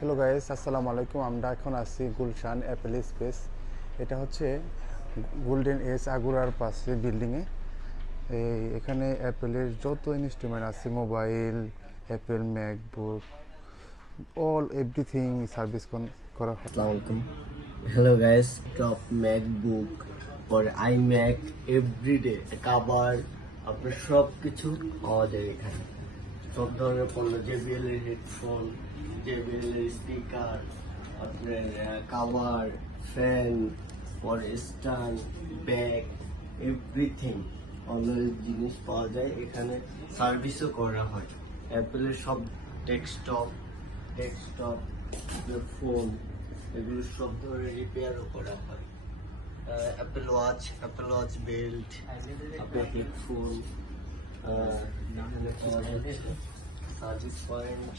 Hello guys, আসসালামু আলাইকুম। আমরা এখন আছি গুলশান অ্যাপেল স্পেস। এটা হচ্ছে গোল্ডেন এজ আগুরার পাশে বিল্ডিংয়ে। এখানে অ্যাপেলের যত ইনস্ট্রুমেন্ট আছে, mobile, Apple MacBook, all everything service করা হয়। Assalamualaikum. Hello guys, top MacBook or iMac everyday cover আপনার সব কিছু পাওয়া যায় এখানে। সব ধরনের পণ্য, JBL এর হেডফোন, JBL এর স্পিকার, আপনার কাভার, ফ্যান, পর স্ট্যান্ড, ব্যাগ, এভরিথিং অলওয়েজ জিনিস পাওয়া যায় এখানে। সার্ভিসও করা হয়। অ্যাপেলের সব ডেস্কটপ, ফোন, এগুলো সব ধরনের রিপেয়ারও করা হয়। অ্যাপেল ওয়াচ বেল্ট, আপনার হেডফোন, সার্ভিস পয়েন্ট,